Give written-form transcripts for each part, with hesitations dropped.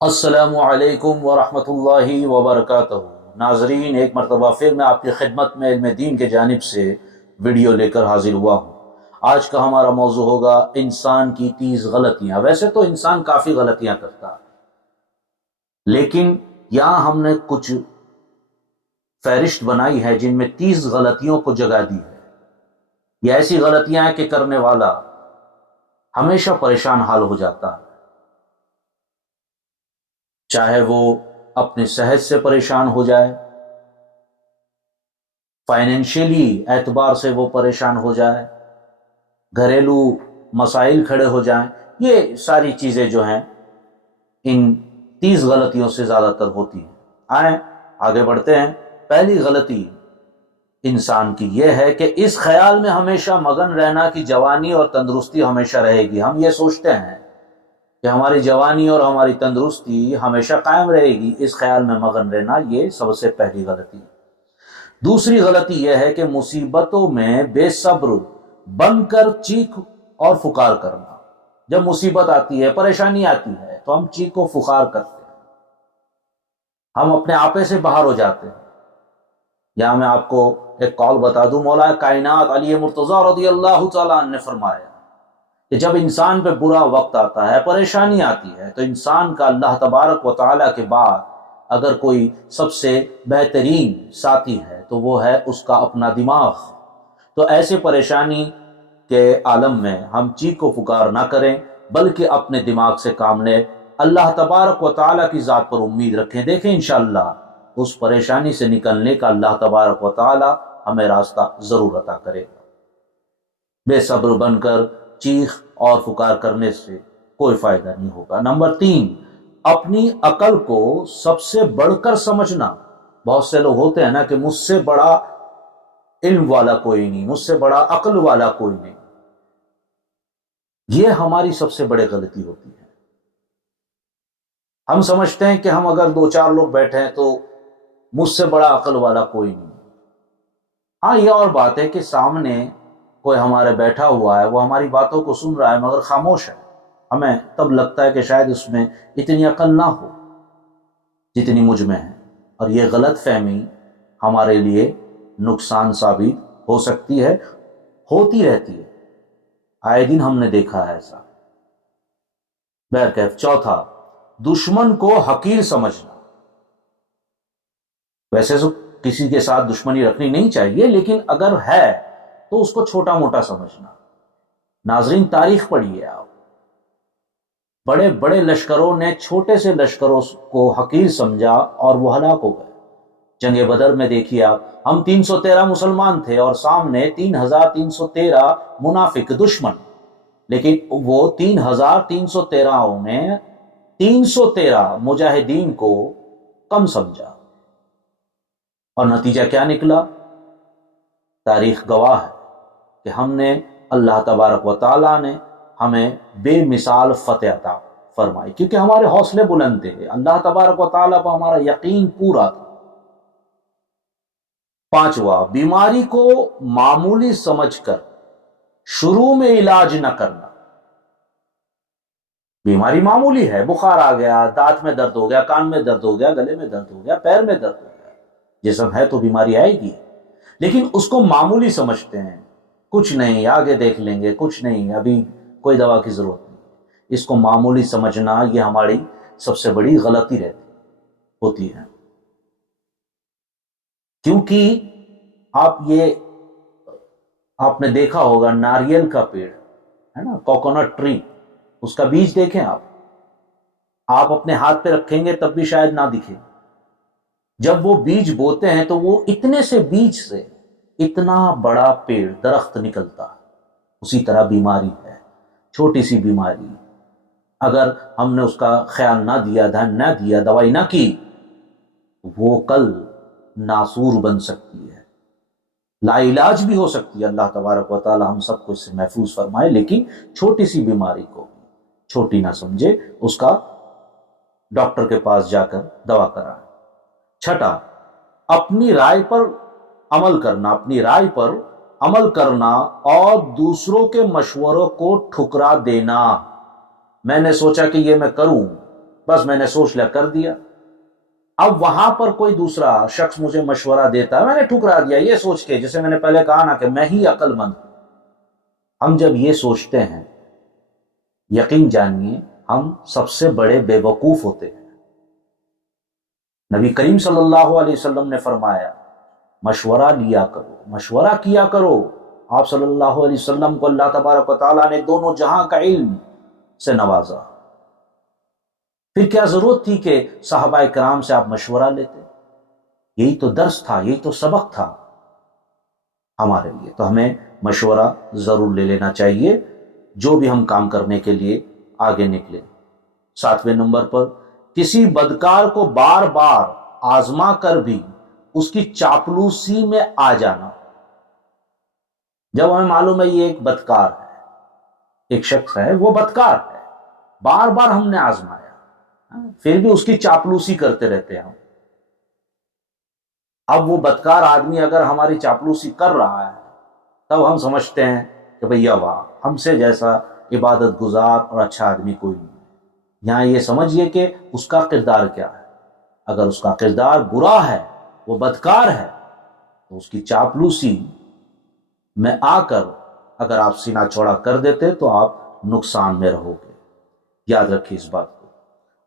السلام علیکم ورحمۃ اللہ وبرکاتہ۔ ناظرین، ایک مرتبہ پھر میں آپ کی خدمت میں علم دین کے جانب سے ویڈیو لے کر حاضر ہوا ہوں۔ آج کا ہمارا موضوع ہوگا انسان کی 30 غلطیاں۔ ویسے تو انسان کافی غلطیاں کرتا ہے، لیکن یہاں ہم نے کچھ فہرست بنائی ہے جن میں 30 غلطیوں کو جگہ دی ہے۔ یہ ایسی غلطیاں ہیں کہ کرنے والا ہمیشہ پریشان حال ہو جاتا ہے، چاہے وہ اپنی صحت سے پریشان ہو جائے، فائنینشیلی اعتبار سے وہ پریشان ہو جائے، گھریلو مسائل کھڑے ہو جائیں۔ یہ ساری چیزیں جو ہیں ان 30 غلطیوں سے زیادہ تر ہوتی ہیں۔ آئیں آگے بڑھتے ہیں۔ پہلی غلطی انسان کی یہ ہے کہ اس خیال میں ہمیشہ مگن رہنا کہ جوانی اور تندرستی ہمیشہ رہے گی۔ ہم یہ سوچتے ہیں کہ ہماری جوانی اور ہماری تندرستی ہمیشہ قائم رہے گی، اس خیال میں مگن رہنا یہ سب سے پہلی غلطی ہے۔ دوسری غلطی یہ ہے کہ مصیبتوں میں بے صبر بن کر چیخ اور فکار کرنا۔ جب مصیبت آتی ہے، پریشانی آتی ہے، تو ہم چیخ و فکار کرتے ہیں، ہم اپنے آپے سے باہر ہو جاتے ہیں۔ یہاں میں آپ کو ایک قول بتا دوں، مولا کائنات علی مرتضیٰ رضی اللہ تعالیٰ عنہ نے فرمایا کہ جب انسان پہ برا وقت آتا ہے، پریشانی آتی ہے، تو انسان کا اللہ تبارک و تعالیٰ کے بعد اگر کوئی سب سے بہترین ساتھی ہے تو وہ ہے اس کا اپنا دماغ۔ تو ایسے پریشانی کے عالم میں ہم چیخ و پکار نہ کریں، بلکہ اپنے دماغ سے کام لیں، اللہ تبارک و تعالیٰ کی ذات پر امید رکھیں۔ دیکھیں انشاءاللہ اس پریشانی سے نکلنے کا اللہ تبارک و تعالیٰ ہمیں راستہ ضرور عطا کرے گا۔ بے صبر بن کر چیخ اور فکار کرنے سے کوئی فائدہ نہیں ہوگا۔ نمبر 3، اپنی عقل کو سب سے بڑھ کر سمجھنا۔ بہت سے لوگ ہوتے ہیں نا کہ مجھ سے بڑا علم والا کوئی نہیں، مجھ سے بڑا عقل والا کوئی نہیں۔ یہ ہماری سب سے بڑی غلطی ہوتی ہے۔ ہم سمجھتے ہیں کہ ہم اگر 2-4 لوگ بیٹھے ہیں تو مجھ سے بڑا عقل والا کوئی نہیں۔ ہاں، یہ اور بات ہے کہ سامنے کوئی ہمارے بیٹھا ہوا ہے، وہ ہماری باتوں کو سن رہا ہے مگر خاموش ہے، ہمیں تب لگتا ہے کہ شاید اس میں اتنی عقل نہ ہو جتنی مجھ میں ہے، اور یہ غلط فہمی ہمارے لیے نقصان ثابت ہو سکتی ہے، ہوتی رہتی ہے، آئے دن ہم نے دیکھا ہے ایسا۔ بہرکیف چوتھا، دشمن کو حقیر سمجھنا۔ ویسے تو کسی کے ساتھ دشمنی رکھنی نہیں چاہیے، لیکن اگر ہے تو اس کو چھوٹا موٹا سمجھنا۔ ناظرین، تاریخ پڑھیے آپ، بڑے بڑے لشکروں نے چھوٹے سے لشکروں کو حقیر سمجھا اور وہ ہلاک ہو گئے۔ جنگ بدر میں دیکھیے آپ، ہم 313 مسلمان تھے اور سامنے 3313 منافق دشمن، لیکن وہ 3313 نے 313 مجاہدین کو کم سمجھا، اور نتیجہ کیا نکلا؟ تاریخ گواہ ہے کہ ہم نے اللہ تبارک و تعالیٰ نے ہمیں بے مثال فتح عطا فرمائی، کیونکہ ہمارے حوصلے بلند تھے، اللہ تبارک و تعالیٰ پر ہمارا یقین پورا تھا۔ پانچواں، بیماری کو معمولی سمجھ کر شروع میں علاج نہ کرنا۔ بیماری معمولی ہے، بخار آ گیا، دانت میں درد ہو گیا، کان میں درد ہو گیا، گلے میں درد ہو گیا، پیر میں درد ہو گیا، یہ سب ہے تو بیماری آئے گی، لیکن اس کو معمولی سمجھتے ہیں، کچھ نہیں، آگے دیکھ لیں گے، کچھ نہیں، ابھی کوئی دوا کی ضرورت نہیں۔ اس کو معمولی سمجھنا یہ ہماری سب سے بڑی غلطی ہوتی ہے، کیونکہ آپ نے دیکھا ہوگا ناریل کا پیڑ ہے نا، کوکونٹ ٹری، اس کا بیج دیکھیں آپ اپنے ہاتھ پہ رکھیں گے تب بھی شاید نہ دکھے۔ جب وہ بیج بوتے ہیں تو وہ اتنے سے بیج سے اتنا بڑا پیڑ درخت نکلتا ہے۔ اسی طرح بیماری ہے، چھوٹی سی بیماری، اگر ہم نے اس کا خیال نہ دیا، دھیان نہ دیا، دوائی نہ کی، وہ کل ناسور بن سکتی ہے، لا علاج بھی ہو سکتی ہے۔ اللہ تبارک و تعالی ہم سب کو اس سے محفوظ فرمائے، لیکن چھوٹی سی بیماری کو چھوٹی نہ سمجھے، اس کا ڈاکٹر کے پاس جا کر دوا کرائیں۔ چھٹا، اپنی رائے پر عمل کرنا اور دوسروں کے مشوروں کو ٹھکرا دینا۔ میں نے سوچا کہ یہ میں کروں، بس میں نے سوچ لیا کر دیا. اب وہاں پر کوئی دوسرا شخص مجھے مشورہ دیتا ہے، میں نے ٹھکرا دیا یہ سوچ کے، جیسے میں نے پہلے کہا نا کہ میں ہی عقل مند ہوں. ہم جب یہ سوچتے ہیں یقین جانیے ہم سب سے بڑے بے وقوف ہوتے ہیں. نبی کریم صلی اللہ علیہ وسلم نے فرمایا مشورہ لیا کرو، مشورہ کیا کرو. آپ صلی اللہ علیہ وسلم کو اللہ تبارک و تعالیٰ نے دونوں جہاں کا علم سے نوازا، پھر کیا ضرورت تھی کہ صحابہ کرام سے آپ مشورہ لیتے؟ یہی تو درس تھا، یہی تو سبق تھا ہمارے لیے. تو ہمیں مشورہ ضرور لے لینا چاہیے جو بھی ہم کام کرنے کے لیے آگے نکلے. 7ویں نمبر پر کسی بدکار کو بار بار آزما کر بھی اس کی چاپلوسی میں آ جانا. جب ہمیں معلوم ہے یہ ایک بدکار ہے، ایک شخص ہے وہ بدکار ہے، بار بار ہم نے آزمایا پھر بھی اس کی چاپلوسی کرتے رہتے ہیں ہم. اب وہ بدکار آدمی اگر ہماری چاپلوسی کر رہا ہے تب ہم سمجھتے ہیں کہ بھیا واہ، ہم سے جیسا عبادت گزار اور اچھا آدمی کوئی نہیں. یہاں یہ سمجھیے کہ اس کا کردار کیا ہے. اگر اس کا کردار برا ہے، وہ بدکار ہے، تو اس کی چاپلوسی میں آ کر اگر آپ سینہ چوڑا کر دیتے تو آپ نقصان میں رہو گے. یاد رکھیے اس بات کو.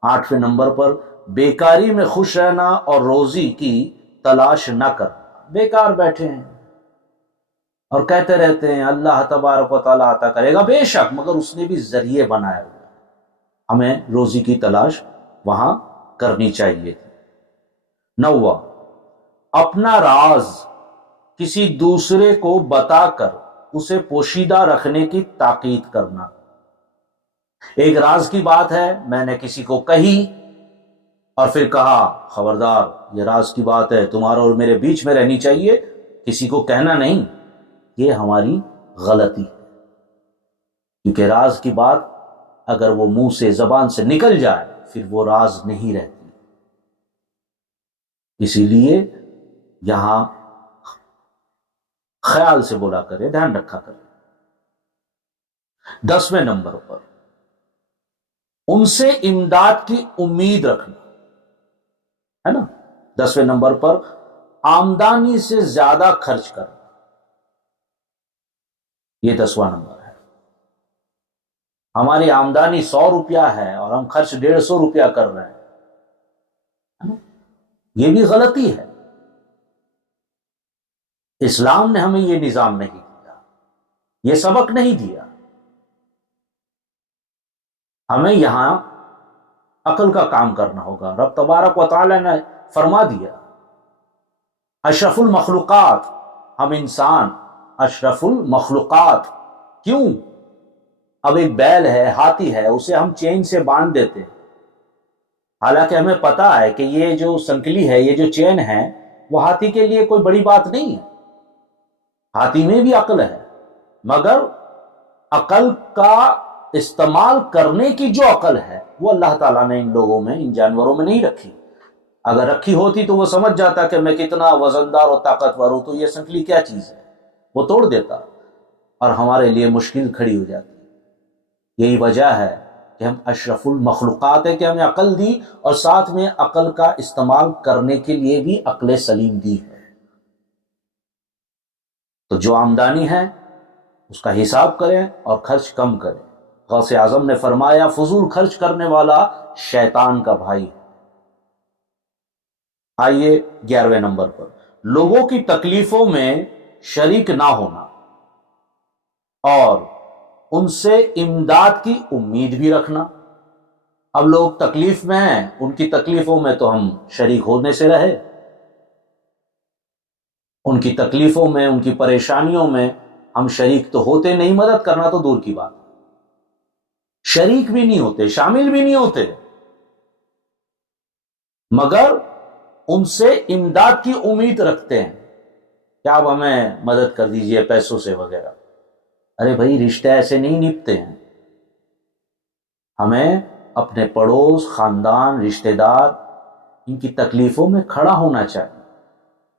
8ویں نمبر پر بیکاری میں خوش رہنا اور روزی کی تلاش نہ کرنا. بیکار بیٹھے ہیں اور کہتے رہتے ہیں اللہ تبارک و تعالیٰ عطا کرے گا، بے شک، مگر اس نے بھی ذریعے بنائے ہوئے. ہمیں روزی کی تلاش وہاں کرنی چاہیے. 9واں اپنا راز کسی دوسرے کو بتا کر اسے پوشیدہ رکھنے کی تاکید کرنا. ایک راز کی بات ہے، میں نے کسی کو کہی اور پھر کہا خبردار یہ راز کی بات ہے، تمہارا اور میرے بیچ میں رہنی چاہیے، کسی کو کہنا نہیں. یہ ہماری غلطی ہے، کیونکہ راز کی بات اگر وہ منہ سے زبان سے نکل جائے پھر وہ راز نہیں رہتی. اسی لیے یہاں خیال سے بولا کرے، دھیان رکھا کرے. 10ویں نمبر پر ان سے امداد کی امید رکھنا ہے نا. 10ویں نمبر پر آمدنی سے زیادہ خرچ کرنا، یہ 10واں نمبر ہے. ہماری آمدنی 100 روپیہ ہے اور ہم خرچ 150 روپیہ کر رہے ہیں، یہ بھی غلطی ہے. اسلام نے ہمیں یہ نظام نہیں دیا، یہ سبق نہیں دیا. ہمیں یہاں عقل کا کام کرنا ہوگا. رب تبارک و تعالی نے فرما دیا اشرف المخلوقات، ہم انسان اشرف المخلوقات. کیوں؟ اب ایک بیل ہے، ہاتھی ہے، اسے ہم چین سے باندھ دیتے ہیں، حالانکہ ہمیں پتا ہے کہ یہ جو سنکلی ہے، یہ جو چین ہے، وہ ہاتھی کے لیے کوئی بڑی بات نہیں ہے. ہاتھی میں بھی عقل ہے، مگر عقل کا استعمال کرنے کی جو عقل ہے وہ اللہ تعالیٰ نے ان لوگوں میں، ان جانوروں میں نہیں رکھی. اگر رکھی ہوتی تو وہ سمجھ جاتا کہ میں کتنا وزندار اور طاقتور ہوں، تو یہ سنکلی کیا چیز ہے، وہ توڑ دیتا اور ہمارے لیے مشکل کھڑی ہو جاتی. یہی وجہ ہے کہ ہم اشرف المخلوقات ہے، کہ ہمیں عقل دی اور ساتھ میں عقل کا استعمال کرنے کے لیے بھی عقل سلیم دی ہے. تو جو آمدنی ہے اس کا حساب کریں اور خرچ کم کریں. غوث اعظم نے فرمایا فضول خرچ کرنے والا شیطان کا بھائی ہے. آئیے 11ویں نمبر پر لوگوں کی تکلیفوں میں شریک نہ ہونا اور ان سے امداد کی امید بھی رکھنا. اب لوگ تکلیف میں ہیں، ان کی تکلیفوں میں تو ہم شریک ہونے سے رہے، ان کی تکلیفوں میں، ان کی پریشانیوں میں ہم شریک تو ہوتے نہیں، مدد کرنا تو دور کی بات، شریک بھی نہیں ہوتے، شامل بھی نہیں ہوتے، مگر ان سے امداد کی امید رکھتے ہیں کہ آپ ہمیں مدد کر دیجئے پیسوں سے وغیرہ. ارے بھائی رشتے ایسے نہیں نبھتے ہیں. ہمیں اپنے پڑوس، خاندان، رشتہ دار، ان کی تکلیفوں میں کھڑا ہونا چاہیے.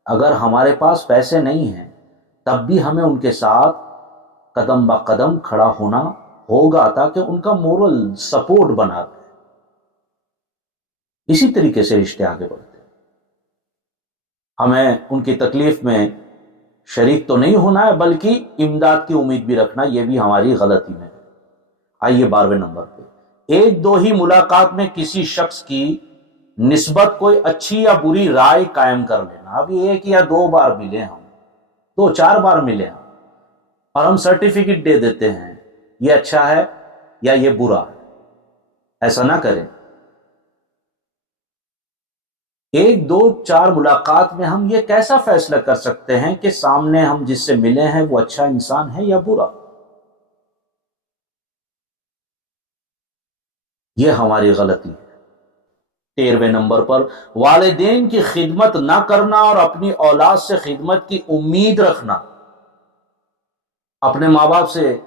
اگر ہمارے پاس پیسے نہیں ہیں تب بھی ہمیں ان کے ساتھ قدم با قدم کھڑا ہونا ہوگا تاکہ ان کا مورل سپورٹ بنا رہے. اسی طریقے سے رشتے آگے بڑھتے ہیں. ہمیں ان کی تکلیف میں شریک تو نہیں ہونا ہے، بلکہ امداد کی امید بھی رکھنا، یہ بھی ہماری غلطی میں ہے. آئیے 12ویں نمبر پہ، ایک دو ہی ملاقات میں کسی شخص کی نسبت کوئی اچھی یا بری رائے قائم کر لینا. ابھی ایک یا دو بار ملے ہم، دو چار بار ملے ہم، اور ہم سرٹیفکیٹ دے دیتے ہیں یہ اچھا ہے یا یہ برا ہے. ایسا نہ کریں. ایک دو چار ملاقات میں ہم یہ کیسا فیصلہ کر سکتے ہیں کہ سامنے ہم جس سے ملے ہیں وہ اچھا انسان ہے یا برا؟ یہ ہماری غلطی ہے. 13ویں نمبر پر، والدین کی خدمت نہ کرنا اور اپنی اولاد سے خدمت کی امید رکھنا. اپنے ماں باپ سے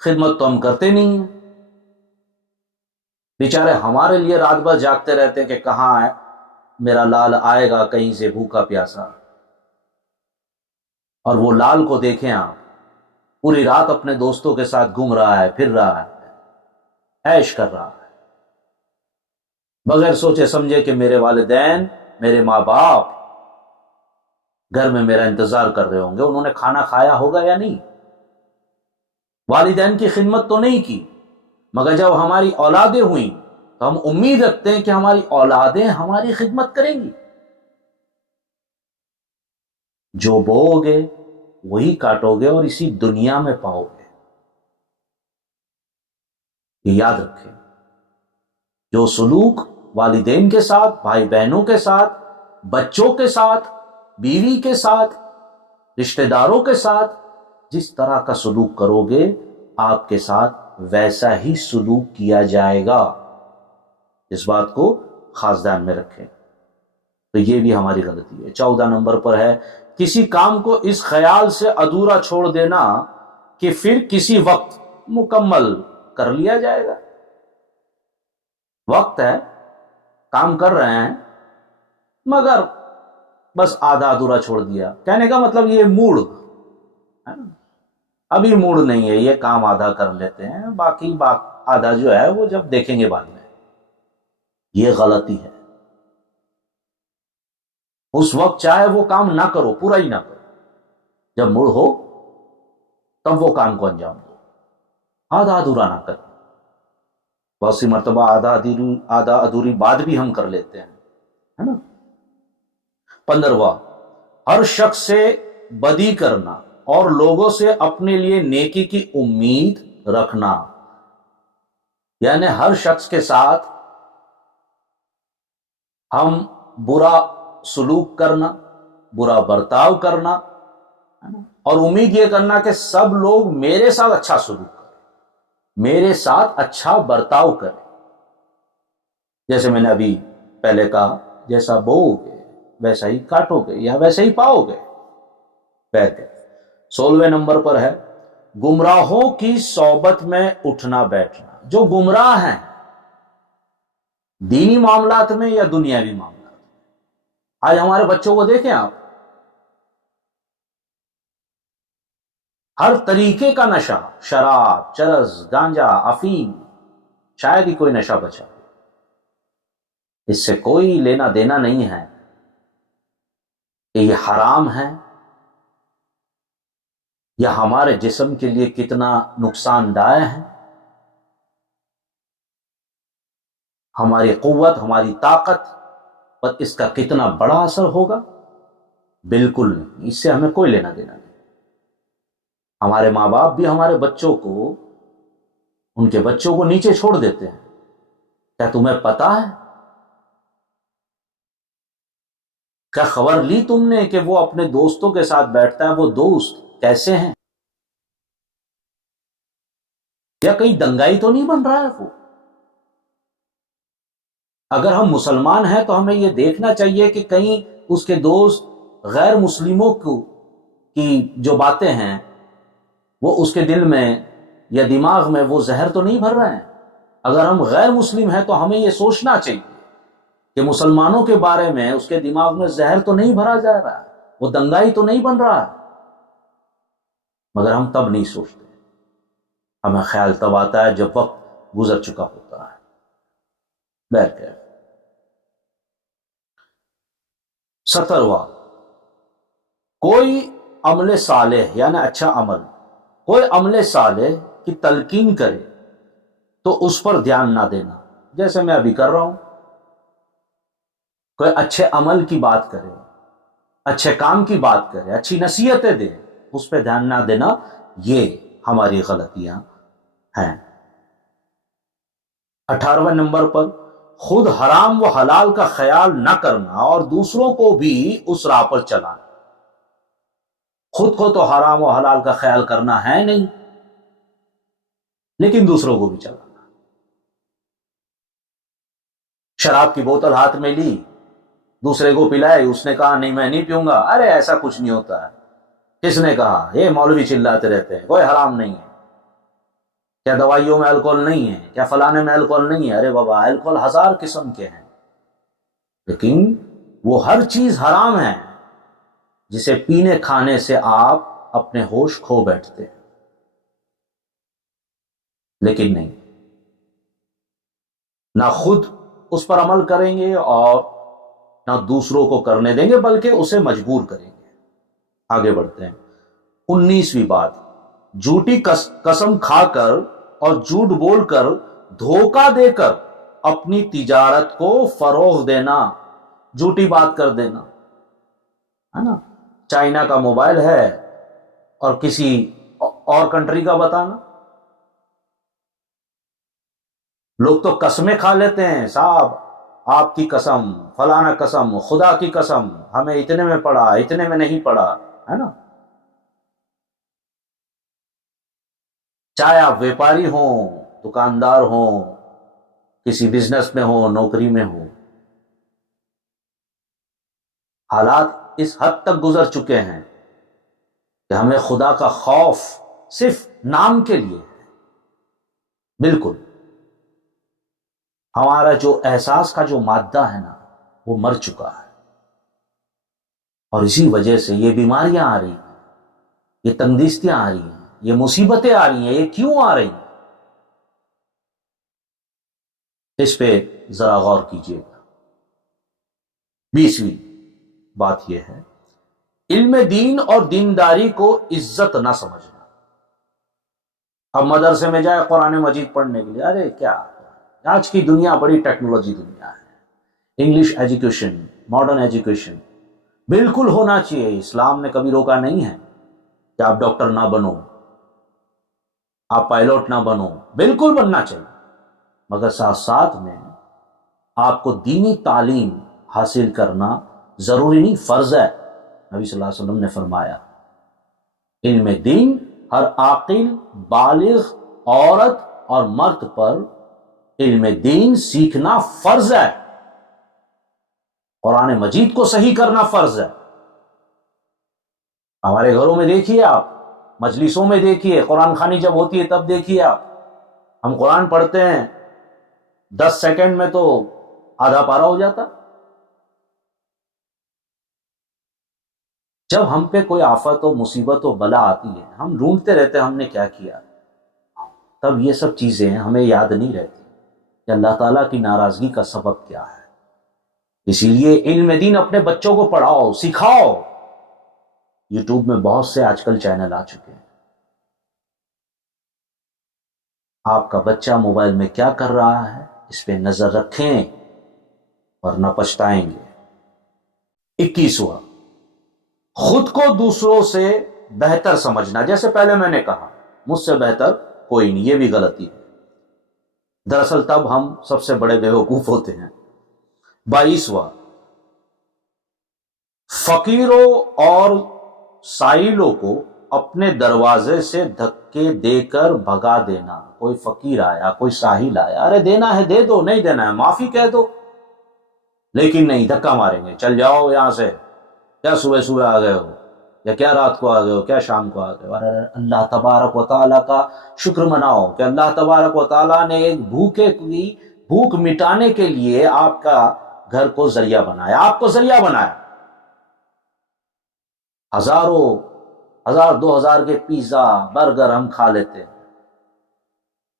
خدمت تو ہم کرتے نہیں ہیں، بیچارے ہمارے لیے رات بھر جاگتے رہتے ہیں کہ کہاں ہے میرا لال، آئے گا کہیں سے بھوکا پیاسا. اور وہ لال کو دیکھیں آپ، پوری رات اپنے دوستوں کے ساتھ گھوم رہا ہے، پھر رہا ہے، عیش کر رہا ہے، بغیر سوچے سمجھے کہ میرے والدین، میرے ماں باپ گھر میں میرا انتظار کر رہے ہوں گے، انہوں نے کھانا کھایا ہوگا یا نہیں. والدین کی خدمت تو نہیں کی، مگر جب ہماری اولادیں ہوئیں تو ہم امید رکھتے ہیں کہ ہماری اولادیں ہماری خدمت کریں گی. جو بوؤ گے وہی کاٹو گے اور اسی دنیا میں پاؤ گے. یہ یاد رکھیں. جو سلوک والدین کے ساتھ، بھائی بہنوں کے ساتھ، بچوں کے ساتھ، بیوی کے ساتھ، رشتہ داروں کے ساتھ جس طرح کا سلوک کرو گے، آپ کے ساتھ ویسا ہی سلوک کیا جائے گا. اس بات کو خاص دھیان میں رکھیں. تو یہ بھی ہماری غلطی ہے. 14 نمبر پر ہے، کسی کام کو اس خیال سے ادھورا چھوڑ دینا کہ پھر کسی وقت مکمل کر لیا جائے گا. وقت ہے، کام کر رہے ہیں، مگر بس آدھا ادھورا چھوڑ دیا. کہنے کا مطلب یہ موڈ ہے نا، ابھی موڈ نہیں ہے، یہ کام آدھا کر لیتے ہیں، باقی آدھا جو ہے وہ جب دیکھیں گے بعد میں. یہ غلطی ہے. اس وقت چاہے وہ کام نہ کرو، پورا ہی نہ کرو، جب موڈ ہو تب وہ کام کو انجام دو، آدھا ادھورا نہ کرو. بہت سی مرتبہ آدھا ادھوری بات بھی ہم کر لیتے ہیں، ہے نا. 15واں، ہر شخص سے بدی کرنا اور لوگوں سے اپنے لیے نیکی کی امید رکھنا. یعنی ہر شخص کے ساتھ ہم برا سلوک کرنا، برا برتاؤ کرنا، اور امید یہ کرنا کہ سب لوگ میرے ساتھ اچھا سلوک کریں، میرے ساتھ اچھا برتاؤ کریں. جیسے میں نے ابھی پہلے کہا، جیسا بوؤ گے ویسا ہی کاٹو گے یا ویسا ہی پاؤ گے. بہتر. 16ویں نمبر پر ہے، گمراہوں کی صحبت میں اٹھنا بیٹھنا. جو گمراہ ہیں دینی معاملات میں یا دنیاوی معاملات میں. آج ہمارے بچوں کو دیکھیں آپ، ہر طریقے کا نشہ، شراب، چرس، گانجا، افیم، شاید ہی کوئی نشہ بچا. اس سے کوئی لینا دینا نہیں ہے کہ یہ حرام ہے یا ہمارے جسم کے لیے کتنا نقصان دہ ہے، ہماری قوت، ہماری طاقت پر اس کا کتنا بڑا اثر ہوگا. بالکل نہیں، اس سے ہمیں کوئی لینا دینا نہیں. ہمارے ماں باپ بھی ہمارے بچوں کو، ان کے بچوں کو نیچے چھوڑ دیتے ہیں. کیا تمہیں پتا ہے، کیا خبر لی تم نے کہ وہ اپنے دوستوں کے ساتھ بیٹھتا ہے، وہ دوست کیسے ہیں؟ یا کہیں دنگائی تو نہیں بن رہا ہے وہ؟ اگر ہم مسلمان ہیں تو ہمیں یہ دیکھنا چاہیے کہ کہیں اس کے دوست غیر مسلموں کی جو باتیں ہیں وہ اس کے دل میں یا دماغ میں وہ زہر تو نہیں بھر رہے ہیں. اگر ہم غیر مسلم ہیں تو ہمیں یہ سوچنا چاہیے کہ مسلمانوں کے بارے میں اس کے دماغ میں زہر تو نہیں بھرا جا رہا ہے، وہ دنگائی تو نہیں بن رہا ہے. مگر ہم تب نہیں سوچتے، ہمیں خیال تب آتا ہے جب وقت گزر چکا ہوتا ہے. بہرکیف. 17واں، ہر شخص سے بدی کرنا اور لوگوں سے اپنے لیے نیکی کی امید رکھنا. یعنی ہر شخص کے ساتھ ہم برا سلوک کرنا، برا برتاؤ کرنا، اور امید یہ کرنا کہ سب لوگ میرے ساتھ اچھا سلوک کریں، میرے ساتھ 17واں، کوئی عمل صالح یعنی اچھا عمل، کوئی عمل صالح کی تلقین کرے تو اس پر دھیان نہ دینا، جیسے میں ابھی کر رہا ہوں، کوئی اچھے عمل کی بات کرے، اچھے کام کی بات کرے، اچھی نصیحتیں دے، اس پہ دھیان نہ دینا، یہ ہماری غلطیاں ہیں۔ 18ویں نمبر پر، خود حرام و حلال کا خیال نہ کرنا اور دوسروں کو بھی اس راہ پر چلانا۔ خود کو تو حرام و حلال کا خیال کرنا ہے نہیں، لیکن دوسروں کو بھی چلانا۔ شراب کی بوتل ہاتھ میں لی، دوسرے کو پلائی، اس نے کہا نہیں میں نہیں پیوں گا، ارے ایسا کچھ نہیں ہوتا ہے، کس نے کہا؟ یہ مولوی چلاتے رہتے ہیں، کوئی حرام نہیں ہے، کیا دوائیوں میں الکوہول نہیں ہے، کیا فلانے میں الکوہول نہیں ہے؟ ارے بابا، الکوہول 1000 قسم کے ہیں، لیکن وہ ہر چیز حرام ہے جسے پینے کھانے سے آپ اپنے ہوش کھو بیٹھتے ہیں، لیکن نہیں، نہ خود اس پر عمل کریں گے اور نہ دوسروں کو کرنے دیں گے، بلکہ اسے مجبور کریں گے۔ آگے بڑھتے ہیں۔ 19ویں بات، جھوٹی قسم کھا کر اور جھوٹ بول کر دھوکہ دے کر اپنی تجارت کو فروغ دینا، جھوٹی بات کر دینا ہے نا، چائنا کا موبائل ہے اور کسی اور کنٹری کا بتانا۔ لوگ تو قسمیں کھا لیتے ہیں، صاحب آپ کی قسم، فلانا قسم، خدا کی قسم، ہمیں اتنے میں پڑا، اتنے میں نہیں پڑا، ہے نا۔ چاہے آپ ویپاری ہوں، دکاندار ہوں، کسی بزنس میں ہوں، نوکری میں ہوں، حالات اس حد تک گزر چکے ہیں کہ ہمیں خدا کا خوف صرف نام کے لیے ہے، بالکل ہمارا جو احساس کا جو مادہ ہے نا وہ مر چکا ہے، اور اسی وجہ سے یہ بیماریاں آ رہی ہیں، یہ تندرستیاں آ رہی ہیں، یہ مصیبتیں آ رہی ہیں۔ یہ کیوں آ رہی ہیں؟ اس پہ ذرا غور کیجیے گا۔ 20ویں بات یہ ہے، علم دین اور دینداری کو عزت نہ سمجھنا۔ اب مدرسے میں جائے قرآن مجید پڑھنے کے لیے، ارے کیا، آج کی دنیا بڑی ٹیکنالوجی دنیا ہے، انگلش ایجوکیشن، ماڈرن ایجوکیشن بالکل ہونا چاہیے، اسلام نے کبھی روکا نہیں ہے کہ آپ ڈاکٹر نہ بنو، آپ پائلٹ نہ بنو، بالکل بننا چاہیے، مگر ساتھ ساتھ میں آپ کو دینی تعلیم حاصل کرنا ضروری نہیں، فرض ہے۔ نبی صلی اللہ علیہ وسلم نے فرمایا، علم دین ہر عاقل بالغ عورت اور مرد پر علم دین سیکھنا فرض ہے، قرآن مجید کو صحیح کرنا فرض ہے۔ ہمارے گھروں میں دیکھیے آپ، مجلسوں میں دیکھیے، قرآن خوانی جب ہوتی ہے تب دیکھیے آپ، ہم قرآن پڑھتے ہیں 10 سیکنڈ میں تو آدھا پارا ہو جاتا۔ جب ہم پہ کوئی آفت و مصیبت و بلا آتی ہے، ہم ڈھونڈتے رہتے ہیں ہم نے کیا کیا، تب یہ سب چیزیں ہمیں یاد نہیں رہتی کہ اللہ تعالیٰ کی ناراضگی کا سبب کیا ہے۔ اسی لیے علم دین اپنے بچوں کو پڑھاؤ، سکھاؤ۔ یوٹیوب میں بہت سے آج کل چینل آ چکے ہیں، آپ کا بچہ موبائل میں کیا کر رہا ہے اس پہ نظر رکھیں ورنہ پچھتائیں گے۔ 21واں، خود کو دوسروں سے بہتر سمجھنا، جیسے پہلے میں نے کہا مجھ سے بہتر کوئی نہیں، یہ بھی غلطی ہے، دراصل تب ہم سب سے بڑے بیوقوف ہوتے ہیں۔ 22واں، فقیروں اور سائلوں کو اپنے دروازے سے دھکے دے کر بھگا دینا۔ کوئی فقیر آیا، کوئی ساحل آیا، ارے دینا ہے دے دو، نہیں دینا ہے معافی کہہ دو، لیکن نہیں، دھکا ماریں گے، چل جاؤ یہاں سے، کیا صبح صبح آ گئے ہو، یا کیا رات کو آ گئے ہو، کیا شام کو آ گئے ہو۔ ارے اللہ تبارک و تعالیٰ کا شکر مناؤ کہ اللہ تبارک و تعالیٰ نے ایک بھوکے کی بھوک مٹانے کے لیے آپ کا گھر کو ذریعہ بنایا، آپ کو ذریعہ بنایا۔ ہزاروں 1000-2000 کے پیزا برگر ہم کھا لیتے ہیں،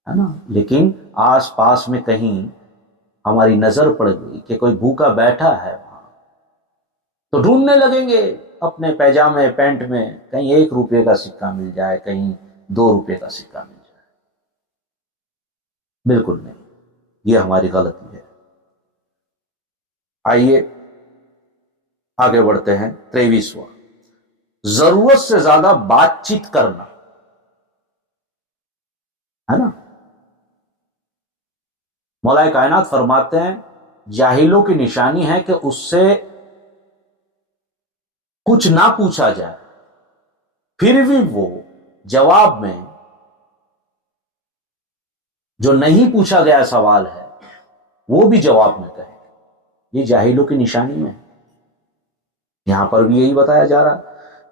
ہے نا، لیکن آس پاس میں کہیں ہماری نظر پڑ گئی کہ کوئی بھوکا بیٹھا ہے وہاں، تو ڈھونڈنے لگیں گے اپنے پیجامے پینٹ میں کہیں 1 روپے کا سکہ مل جائے، کہیں 2 روپے کا سکہ مل جائے۔ بالکل نہیں، یہ ہماری غلطی ہے۔ آئیے آگے بڑھتے ہیں۔ 23واں، ضرورت سے زیادہ بات چیت کرنا، ہے نا؟ مولا کائنات فرماتے ہیں جاہلوں کی نشانی ہے کہ اس سے کچھ نہ پوچھا جائے، پھر بھی وہ جواب میں جو نہیں پوچھا گیا سوال ہے وہ بھی جواب میں کہے، یہ جاہلوں کی نشانی میں ہے۔ یہاں پر بھی یہی بتایا جا رہا ہے،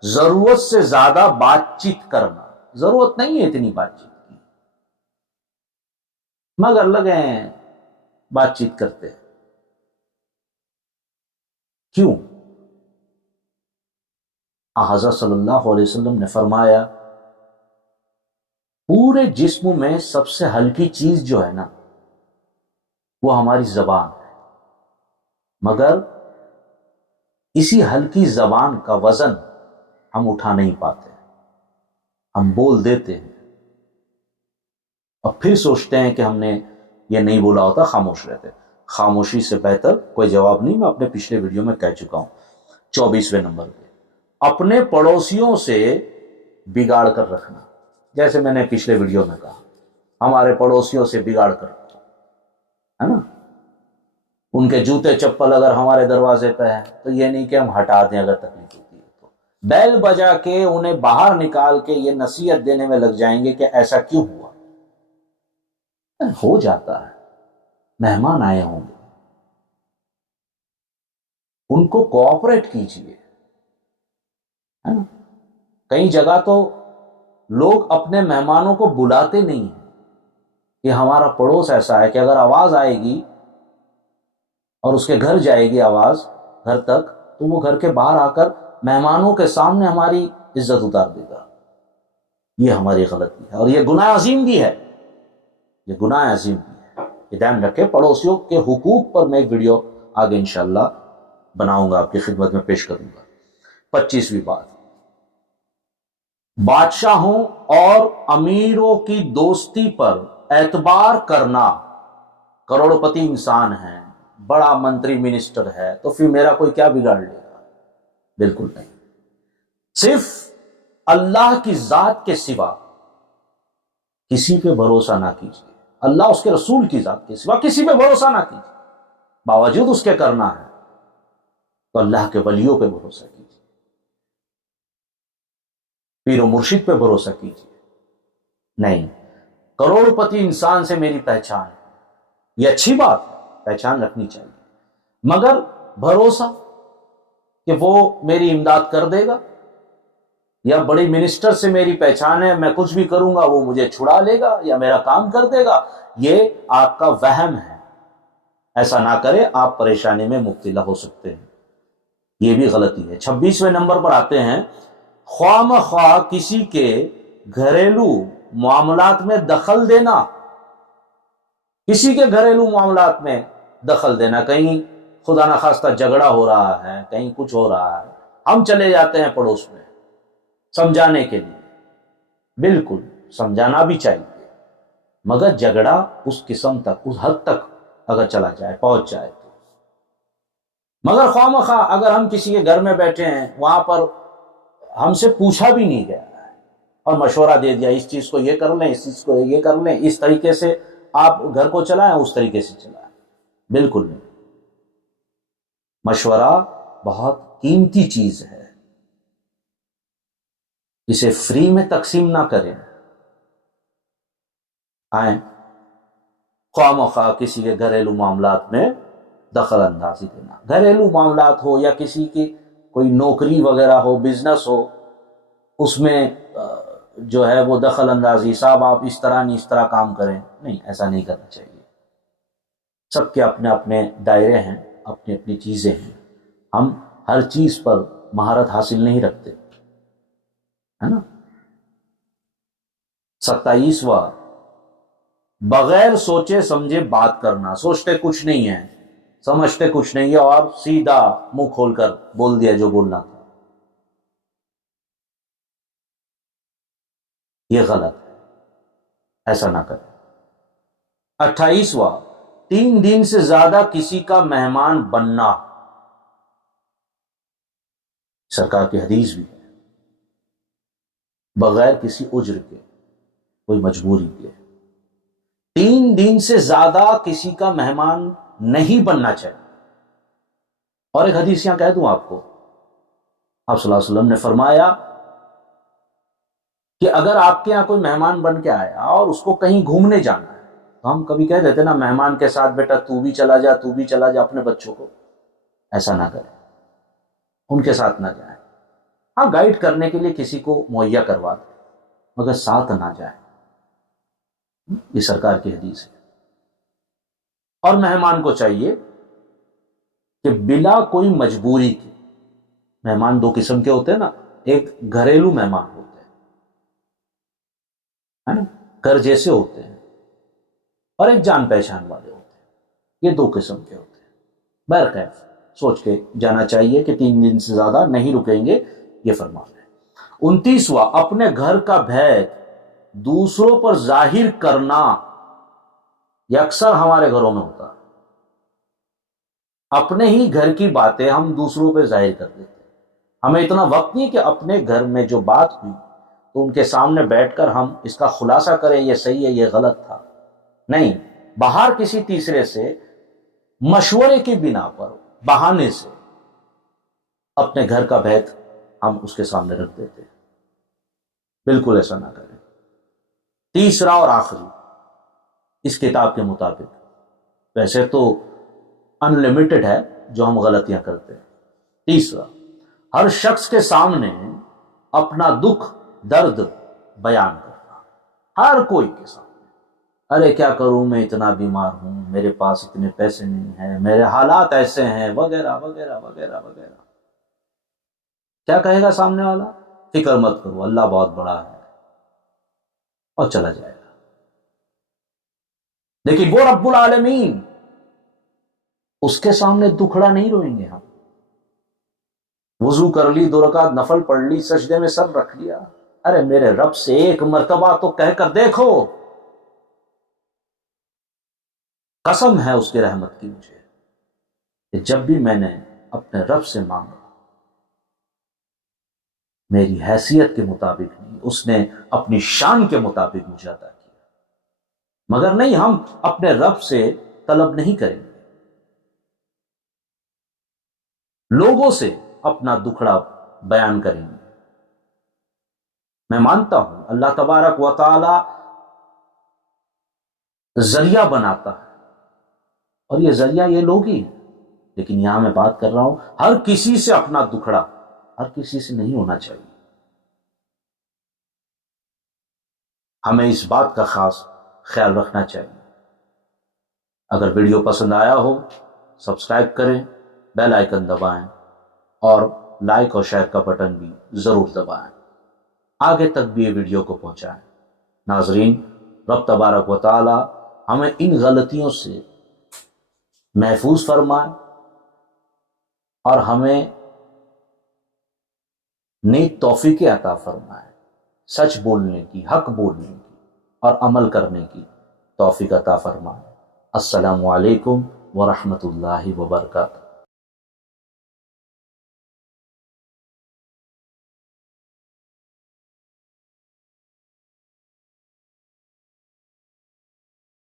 ضرورت سے زیادہ بات چیت کرنا، ضرورت نہیں ہے اتنی بات چیت کی، مگر لگے ہیں بات چیت کرتے۔ کیوں؟ حضرت صلی اللہ علیہ وسلم نے فرمایا پورے جسم میں سب سے ہلکی چیز جو ہے نا وہ ہماری زبان ہے، مگر اسی ہلکی زبان کا وزن ہم اٹھا نہیں پاتے، ہم بول دیتے ہیں اور پھر سوچتے ہیں کہ ہم نے یہ نہیں بولا ہوتا، خاموش رہتے۔ خاموشی سے بہتر کوئی جواب نہیں، میں اپنے پچھلے ویڈیو میں کہہ چکا ہوں۔ 24ویں نمبر پہ، اپنے پڑوسیوں سے بگاڑ کر رکھنا، جیسے میں نے پچھلے ویڈیو میں کہا، ہمارے پڑوسیوں سے بگاڑ کر رکھنا، ہے نا؟ ان کے جوتے چپل اگر ہمارے دروازے پہ ہیں تو یہ نہیں کہ ہم ہٹا دیں اگر تکلیف ہوتی ہے تو، بیل بجا کے انہیں باہر نکال کے یہ نصیحت دینے میں لگ جائیں گے کہ ایسا کیوں ہوا۔ ہو جاتا ہے، مہمان آئے ہوں گے، ان کو کوآپریٹ کیجیے، ہے نا؟ کئی جگہ تو لوگ اپنے مہمانوں کو بلاتے نہیں ہیں، کہ ہمارا پڑوس ایسا ہے کہ اگر آواز آئے گی اور اس کے گھر جائے گی آواز گھر تک تو وہ گھر کے باہر آ کر مہمانوں کے سامنے ہماری عزت اتار دے گا۔ یہ ہماری غلطی ہے اور یہ گناہ عظیم بھی ہے، یہ گناہ عظیم بھی ہے، یہ دھیان رکھے۔ پڑوسیوں کے حقوق پر میں ایک ویڈیو آگے انشاءاللہ بناؤں گا، آپ کی خدمت میں پیش کروں گا۔ 25ویں بات، بادشاہوں اور امیروں کی دوستی پر اعتبار کرنا۔ کروڑ پتی انسان ہے، بڑا منتری منسٹر ہے، تو پھر میرا کوئی کیا بگاڑ لے گا؟ بالکل نہیں۔ صرف اللہ کی ذات کے سوا کسی پہ بھروسہ نہ کیجیے، اللہ اس کے رسول کی ذات کے سوا کسی پہ بھروسہ نہ کیجیے، باوجود اس کے کرنا ہے تو اللہ کے ولیوں پہ بھروسہ کیجیے، پیر و مرشد پہ بھروسہ کیجیے۔ نہیں، کروڑ پتی انسان سے میری پہچان ہے، یہ اچھی بات ہے، پہچان رکھنی چاہیے، مگر بھروسہ کہ وہ میری امداد کر دے گا، یا بڑی منسٹر سے میری پہچان ہے، میں کچھ بھی کروں گا وہ مجھے چھڑا لے گا یا میرا کام کر دے گا، یہ آپ کا وہم ہے، ایسا نہ کرے، آپ پریشانی میں مبتلا ہو سکتے ہیں، یہ بھی غلطی ہے۔ 26ویں نمبر پر آتے ہیں، خواہ مخواہ کسی کے گھریلو معاملات میں دخل دینا، کسی کے گھریلو معاملات میں دخل دینا، کہیں خدا نخواستہ جھگڑا ہو رہا ہے، کہیں کچھ ہو رہا ہے، ہم چلے جاتے ہیں پڑوس میں سمجھانے کے لیے، بالکل سمجھانا بھی چاہیے، مگر جھگڑا اس قسم تک، اس حد تک اگر چلا جائے، پہنچ جائے تو، مگر خواہ مخواہ اگر ہم کسی کے گھر میں بیٹھے ہیں، وہاں پر ہم سے پوچھا بھی نہیں گیا ہے اور مشورہ دے دیا اس چیز کو یہ کر لیں، اس چیز کو یہ کر لیں، اس طریقے سے آپ گھر کو چلائیں، اس طریقے سے چلائیں، بالکل نہیں۔ مشورہ بہت قیمتی چیز ہے، اسے فری میں تقسیم نہ کریں۔ آئیں، خواہ مخواہ کسی کے گھریلو معاملات میں دخل اندازی دینا، گھریلو معاملات ہو یا کسی کی کوئی نوکری وغیرہ ہو، بزنس ہو، اس میں جو ہے وہ دخل اندازی، صاحب آپ اس طرح نہیں، اس طرح کام کریں، نہیں، ایسا نہیں کرنا چاہیے۔ سب کے اپنے اپنے دائرے ہیں، اپنی اپنی چیزیں ہیں، ہم ہر چیز پر مہارت حاصل نہیں رکھتے، ہے نا۔ 27واں، بغیر سوچے سمجھے بات کرنا، سوچتے کچھ نہیں ہے، سمجھتے کچھ نہیں ہے اور سیدھا منہ کھول کر بول دیا جو بولنا تھا. یہ غلط ہے، ایسا نہ کریں. 28واں، 3 دن سے زیادہ کسی کا مہمان بننا. سرکار کی حدیث بھی ہے، بغیر کسی عذر کے، کوئی مجبوری کے 3 دن سے زیادہ کسی کا مہمان نہیں بننا چاہیے. اور ایک حدیث یہاں کہہ دوں آپ کو، آپ صلی اللہ علیہ وسلم نے فرمایا کہ اگر آپ کے یہاں کوئی مہمان بن کے آیا اور اس کو کہیں گھومنے جانا ہے، تو ہم کبھی کہہ دیتے نا مہمان کے ساتھ بیٹا تو بھی چلا جا، تو بھی چلا جا اپنے بچوں کو. ایسا نہ کریں، ان کے ساتھ نہ جائیں. ہاں گائیڈ کرنے کے لیے کسی کو مہیا کروا دیں، مگر ساتھ نہ جائیں. یہ سرکار کی حدیث ہے. اور مہمان کو چاہیے کہ بلا کوئی مجبوری کے، مہمان 2 قسم کے ہوتے ہیں نا، ایک گھریلو مہمان ہوتے ہیں، ہے نا، گھر جیسے ہوتے ہیں، اور ایک جان پہچان والے ہوتے ہیں. یہ 2 قسم کے ہوتے ہیں. بہرکیف سوچ کے جانا چاہیے کہ 3 دن سے زیادہ نہیں رکیں گے، یہ فرمان ہے. 29واں، اپنے گھر کا بھید دوسروں پر ظاہر کرنا. یہ اکثر ہمارے گھروں میں ہوتا ہے. اپنے ہی گھر کی باتیں ہم دوسروں پہ ظاہر کر دیتے ہیں. ہمیں اتنا وقت نہیں کہ اپنے گھر میں جو بات ہوئی تو ان کے سامنے بیٹھ کر ہم اس کا خلاصہ کریں، یہ صحیح ہے، یہ غلط تھا. نہیں، باہر کسی تیسرے سے مشورے کی بنا پر، بہانے سے اپنے گھر کا بھید ہم اس کے سامنے رکھ دیتے ہیں. بالکل ایسا نہ کریں. 3 اور آخری، اس کتاب کے مطابق، ویسے تو ان لمیٹڈ ہے جو ہم غلطیاں کرتے ہیں. 3، ہر شخص کے سامنے اپنا دکھ درد بیان کرنا. ہر کوئی کے سامنے، ارے کیا کروں، میں اتنا بیمار ہوں، میرے پاس اتنے پیسے نہیں ہیں، میرے حالات ایسے ہیں، وغیرہ وغیرہ وغیرہ وغیرہ. کیا کہے گا سامنے والا؟ فکر مت کرو، اللہ بہت بڑا ہے، اور چلا جائے گا. لیکن وہ رب العالمین، اس کے سامنے دکھڑا نہیں روئیں گے ہم. وضو کر لی، 2 رکعت نفل پڑھ لی، سجدے میں سر رکھ لیا، ارے میرے رب سے ایک مرتبہ تو کہہ کر دیکھو. قسم ہے اس کی رحمت کی مجھے کہ جب بھی میں نے اپنے رب سے مانگا، میری حیثیت کے مطابق نہیں، اس نے اپنی شان کے مطابق مجھے عطا کیا. مگر نہیں، ہم اپنے رب سے طلب نہیں کریں گے، لوگوں سے اپنا دکھڑا بیان کریں گے. میں مانتا ہوں اللہ تبارک و تعالی ذریعہ بناتا ہے، اور یہ ذریعہ یہ لوگ ہی ہیں. لیکن یہاں میں بات کر رہا ہوں، ہر کسی سے اپنا دکھڑا ہر کسی سے نہیں ہونا چاہیے. ہمیں اس بات کا خاص خیال رکھنا چاہیے. اگر ویڈیو پسند آیا ہو، سبسکرائب کریں، بیل آئیکن دبائیں، اور لائک اور شیئر کا بٹن بھی ضرور دبائیں. آگے تک بھی یہ ویڈیو کو پہنچائیں. ناظرین، رب تبارک و تعالی ہمیں ان غلطیوں سے محفوظ فرمائے، اور ہمیں نیک توفیق عطا فرمائے، سچ بولنے کی، حق بولنے کی اور عمل کرنے کی توفیق عطا فرمائے. السلام علیکم ورحمۃ اللہ وبرکاتہ.